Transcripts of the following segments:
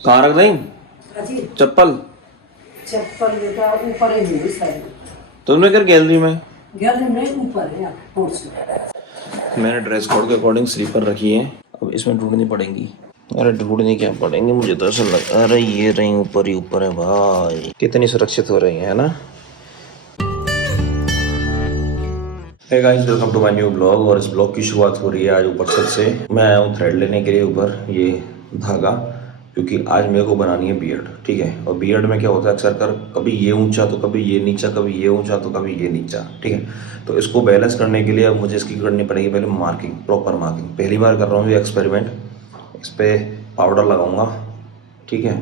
कहाँ रख दें अजी चप्पल? चप्पल बेटा ऊपर ही है साइड। तुमने कर गैलरी में? गैलरी में ऊपर है कोर्स में। मैंने ड्रेस कोड के अकॉर्डिंग स्लीपर रखी है। अब इसमें ढूंढनी पड़ेंगी। अरे ढूंढनी क्या पड़ेंगी, मुझे तो ऐसा लग, अरे ये रही ऊपर ही ऊपर है भाई। कितनी सुरक्षित हो रही है ना। Hey guys, welcome to my new blog. और इस ब्लॉग की शुरुआत हो रही है आज ऊपर छत से। मैं आया हूँ थ्रेड लेने के लिए ऊपर, ये धागा, क्योंकि आज मेरे को बनानी है बियर्ड। ठीक है, और बियर्ड में क्या होता है अक्सर कर, कभी ये ऊंचा तो कभी ये नीचा, कभी ये ऊंचा तो कभी ये नीचा। ठीक है, तो इसको बैलेंस करने के लिए अब मुझे इसकी करनी पड़ेगी पहले मार्किंग, प्रॉपर मार्किंग। पहली बार कर रहा हूँ ये एक्सपेरिमेंट। इस पर पाउडर लगाऊंगा, ठीक है,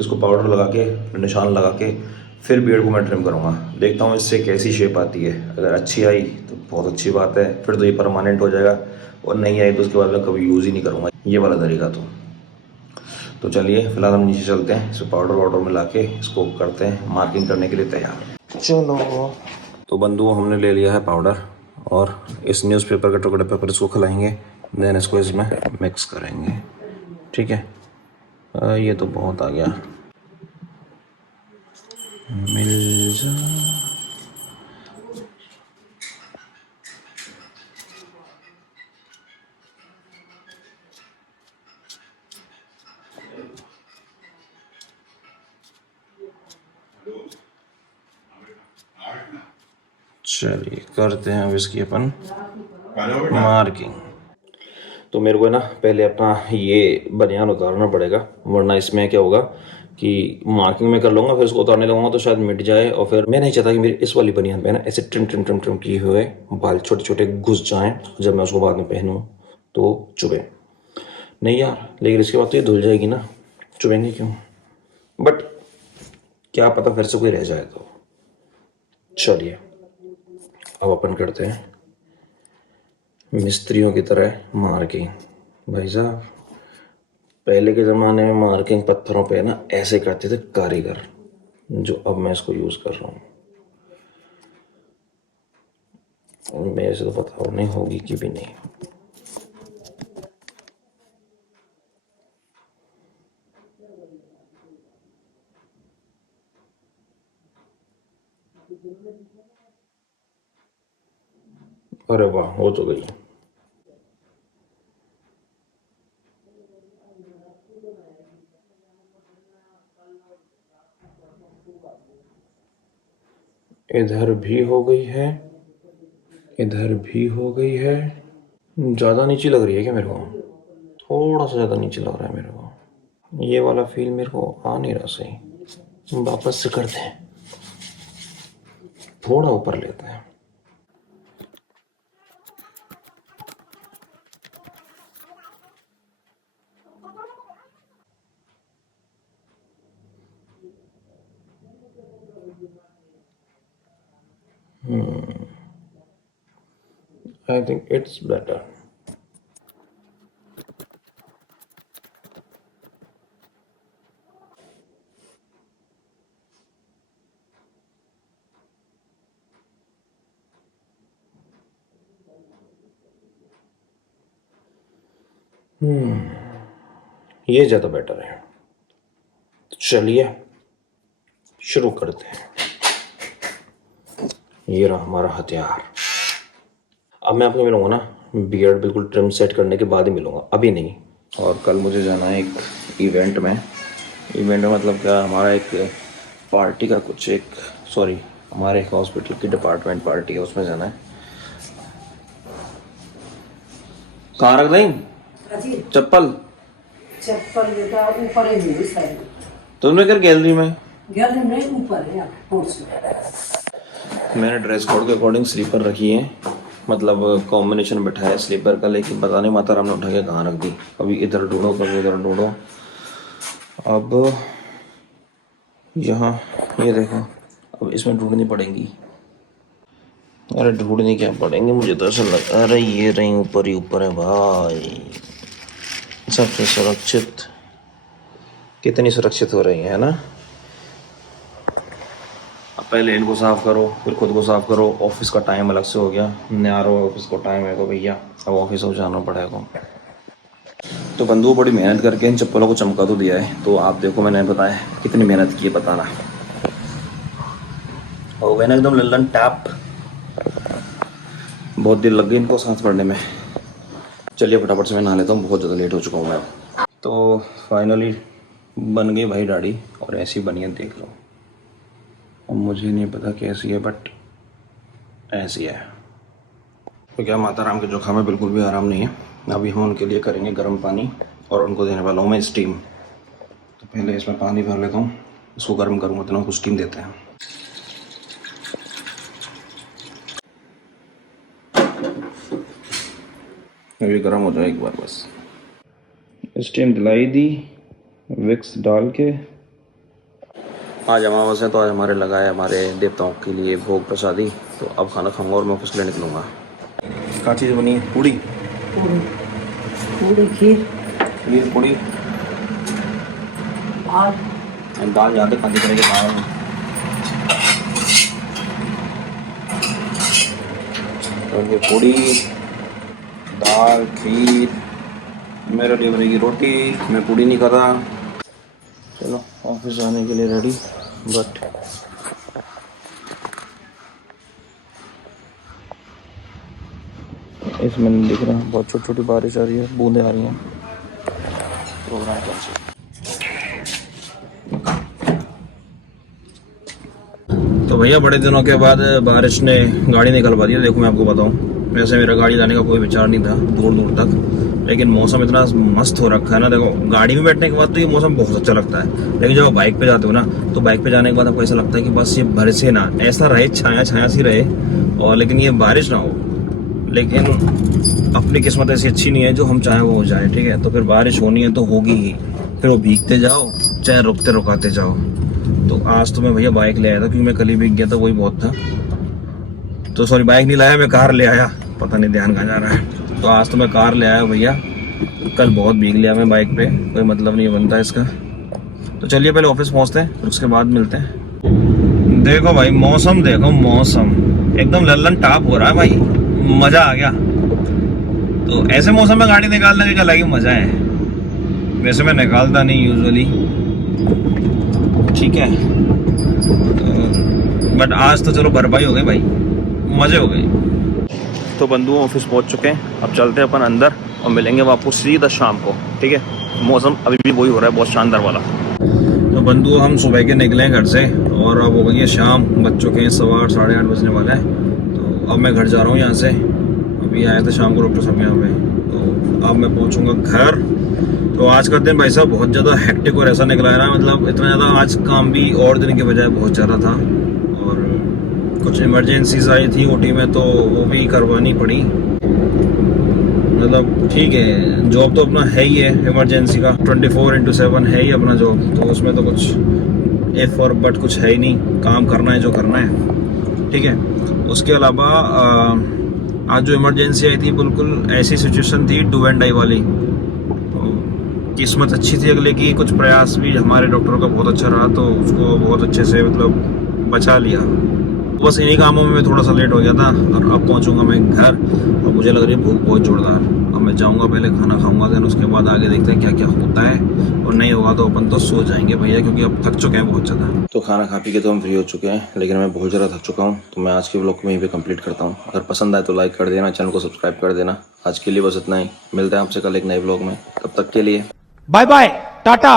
इसको पाउडर लगा के, निशान लगा के, फिर बियर्ड को मैं ट्रिम करूँगा। देखता हूँ इससे कैसी शेप आती है। अगर अच्छी आई तो बहुत अच्छी बात है, फिर तो ये परमानेंट हो जाएगा। और नहीं आई तो उसके बाद मैं कभी यूज़ ही नहीं करूँगा ये वाला तरीका। तो चलिए फिलहाल हम नीचे चलते हैं, इसको पाउडर वाउडर मिला के इसको करते हैं मार्किंग करने के लिए तैयार। चलो, तो बंधुओं हमने ले लिया है पाउडर, और इस न्यूज़पेपर के टुकड़े पर इसको खिलाएंगे, देन इसको इसमें मिक्स करेंगे। ठीक है, ये तो बहुत आ गया। मिल जा चलिए करते हैं अब इसकी अपन मार्किंग। तो मेरे को ना पहले अपना ये बनियान उतारना पड़ेगा, वरना इसमें क्या होगा कि मार्किंग में कर लूँगा, फिर उसको उतारने लगूंगा तो शायद मिट जाए। और फिर मैं नहीं चाहता कि मेरी इस वाली बनियान पे ना ऐसे ट्रिम ट्रिम ट्रिम ट्रिम किए हुए बाल छोटे छोटे घुस जाएं, जब मैं उसको बाद में पहनूँ तो चुभे नहीं यार। लेकिन इसके बाद तो ये धुल जाएगी ना, चुभेंगे क्यों, बट क्या पता फिर से कोई रह जाए तो। चलिए अब अपन करते हैं मिस्त्रियों की तरह मार्किंग। भाई साहब, पहले के ज़माने में मार्किंग पत्थरों पे ना ऐसे करते थे कारीगर, जो अब मैं इसको यूज़ कर रहा हूँ। मेरे से तो पता नहीं होगी कि भी नहीं। अरे वाह, हो तो गई। इधर भी हो गई है, इधर भी हो गई है। ज़्यादा नीचे लग रही है क्या मेरे को? थोड़ा सा ज़्यादा नीचे लग रहा है मेरे को। ये वाला फील मेरे को आ नहीं रहा सही। वापस से करते हैं, थोड़ा ऊपर लेते हैं। I think it's better. ये ज़्यादा बेटर है। चलिए शुरू करते हैं। ये रहा हमारा हथियार। अब मैं आपको मिलूंगा ना बियर्ड बिल्कुल ट्रिम सेट करने के बाद ही मिलूंगा, अभी नहीं। और कल मुझे जाना है एक इवेंट में। इवेंट में मतलब क्या, हमारा एक पार्टी का कुछ एक, सॉरी, हमारे एक हॉस्पिटल की डिपार्टमेंट पार्टी है, उसमें जाना है। कहाँ रख दें अजी चप्पल? चप्पल बेटा ऊपर ही है साइड। तुमने कर गैलरी में? गैलरी में ऊपर है कोर्स में। मैंने ड्रेस कोड के अकॉर्डिंग स्लीपर रखी है, मतलब कॉम्बिनेशन बैठा है स्लीपर का, लेकिन पता नहीं माता राम ने उठा के कहाँ रख दी। कभी इधर ढूंढो कभी इधर ढूंढो। अब यहाँ ये देखो, अब इसमें ढूंढनी पड़ेंगी। अरे ढूंढनी क्या पड़ेंगी, मुझे तो ऐसा लग, अरे ये रही ऊपर ही ऊपर है भाई। सबसे सुरक्षित, कितनी सुरक्षित हो रही है ना। अब पहले इनको साफ करो, फिर खुद को साफ करो। ऑफिस का टाइम अलग से हो गया, न्यारो ऑफिस को टाइम है तो भैया अब ऑफिस हो जाना पड़ेगा। तो बंधुओं बड़ी मेहनत करके इन चप्पलों को चमका तो दिया है, तो आप देखो मैंने बताया कितनी मेहनत की है बताना। और वह ना एकदम लल्लन टैप, बहुत देर लग गई इनको सांस पड़ने में। चलिए फटाफट से मैं नहा लेता हूँ, बहुत ज़्यादा लेट हो चुका हूँ मैं। तो फाइनली बन गई भाई दाढ़ी, और ऐसी बनी है देख लो। अब मुझे नहीं पता कैसी है, बट ऐसी है। तो क्या माता राम के जोखा में बिल्कुल भी आराम नहीं है। अभी हम उनके लिए करेंगे गर्म पानी, और उनको देने वाला हूँ मैं स्टीम। तो पहले इसमें पानी भर लेता हूँ, इसको गर्म करूँगा तो उनको स्टीम देते हैं। अभी गर्म हो जाए एक बार बस। स्टीम दिलाई दी विक्स डाल के। आज अमावस है तो आज हमारे लगाए हमारे देवताओं के लिए भोग प्रसादी। तो अब खाना खाऊंगा और मैं ऑफिस के लिए निकलूँगा। क्या चीज़ बनी है? पूड़ी पूरी पूरी खीर खीर पूड़ी दाल दाल ज़्यादा खाती करेंगे दाल। तो ये पूड़ी दाल खीर, मेरे लिए बनेगी रोटी, मैं पूड़ी नहीं खाता। चलो ऑफिस जाने के लिए रेडी। बट इसमें नहीं दिख रहा, बहुत छोटी छोटी बारिश आ रही है, बूंदें आ रही हैं। Program cancel. तो भैया बड़े दिनों के बाद बारिश ने गाड़ी निकलवा दी है। देखो मैं आपको बताऊं, वैसे मेरा गाड़ी लाने का कोई विचार नहीं था दूर दूर तक, लेकिन मौसम इतना मस्त हो रखा है ना। देखो गाड़ी में बैठने के बाद तो ये मौसम बहुत अच्छा लगता है, लेकिन जब आप बाइक पे जाते हो ना, तो बाइक पे जाने के बाद आपको ऐसा लगता है कि बस ये बरसे ना, ऐसा रहे छाया छाया सी रहे, और लेकिन ये बारिश ना हो। लेकिन अपनी किस्मत ऐसी अच्छी नहीं है जो हम चाहें वो हो जाए, ठीक है। तो फिर बारिश होनी है तो होगी ही, फिर वो भीगते जाओ चाहे रुकते रुकाते जाओ। तो आज तो मैं भैया बाइक ले आया था, क्योंकि मैं कल ही भीग गया था, वही बहुत था। तो सॉरी बाइक नहीं लाया, मैं कार ले आया, पता नहीं ध्यान कहाँ जा रहा है। तो आज तो मैं कार ले आया भैया, कल बहुत भीग लिया मैं बाइक पे, कोई मतलब नहीं बनता इसका। तो चलिए पहले ऑफिस पहुंचते हैं, फिर उसके बाद मिलते हैं। देखो भाई मौसम देखो, मौसम एकदम लल्लन टाप हो रहा है भाई, मजा आ गया। तो ऐसे मौसम में गाड़ी निकालने का अलग ही मजा है। वैसे मैं निकालता नहीं यूजुअली, ठीक है, बट आज तो चलो भरपाई हो गई भाई, मजे हो गए। तो बंधुओं ऑफिस पहुंच चुके हैं, अब चलते हैं अपन अंदर और मिलेंगे वापस सीधा शाम को, ठीक है। मौसम अभी भी वही हो रहा है, बहुत शानदार वाला। तो बंधुओं हम सुबह के निकले हैं घर से, और अब हो गई है शाम, बज चुके हैं 8:15 8:30 बजने वाला है। तो अब मैं घर जा रहा हूँ यहाँ से। अभी आए थे शाम को डॉक्टर साहब यहाँ पे, तो अब मैं पहुँचूँगा घर। तो आज का दिन भाई साहब बहुत ज़्यादा हेक्टिक और ऐसा निकला है ना, मतलब इतना ज़्यादा आज काम भी और दिन के बजाय बहुत ज़्यादा था, और कुछ इमरजेंसीज आई थी ओटी में, तो वो भी करवानी पड़ी। मतलब ठीक है, जॉब तो अपना है ही है, इमरजेंसी का 24/7 है ही अपना जॉब, तो उसमें तो कुछ इफ और बट कुछ है ही नहीं, काम करना है जो करना है, ठीक है। उसके अलावा आज जो इमरजेंसी आई थी बिल्कुल ऐसी सिचुएशन थी डू एंड डाई वाली। तो किस्मत अच्छी थी अगले की, कुछ प्रयास भी हमारे डॉक्टरों का बहुत अच्छा रहा, तो उसको बहुत अच्छे से मतलब बचा लिया। बस इन्हीं कामों में थोड़ा सा लेट हो गया था, और अब पहुंचूंगा मैं घर, और मुझे लग रही है भूख बहुत जोरदार। अब मैं जाऊंगा, पहले खाना खाऊंगा, देन उसके बाद आगे देखते हैं क्या क्या होता है, और नहीं होगा तो अपन तो सो जाएंगे भैया, क्योंकि अब थक चुके हैं बहुत ज़्यादा। तो खाना खा पी के तो हम फ्री हो चुके हैं, लेकिन मैं बहुत ज़्यादा थक चुका हूँ। तो मैं आज के व्लॉग को यहीं पे कंप्लीट करता हूँ। अगर पसंद आए तो लाइक कर देना, चैनल को सब्सक्राइब कर देना। आज के लिए बस इतना ही, मिलते हैं आपसे कल एक नए व्लॉग में, तब तक के लिए बाय बाय टाटा।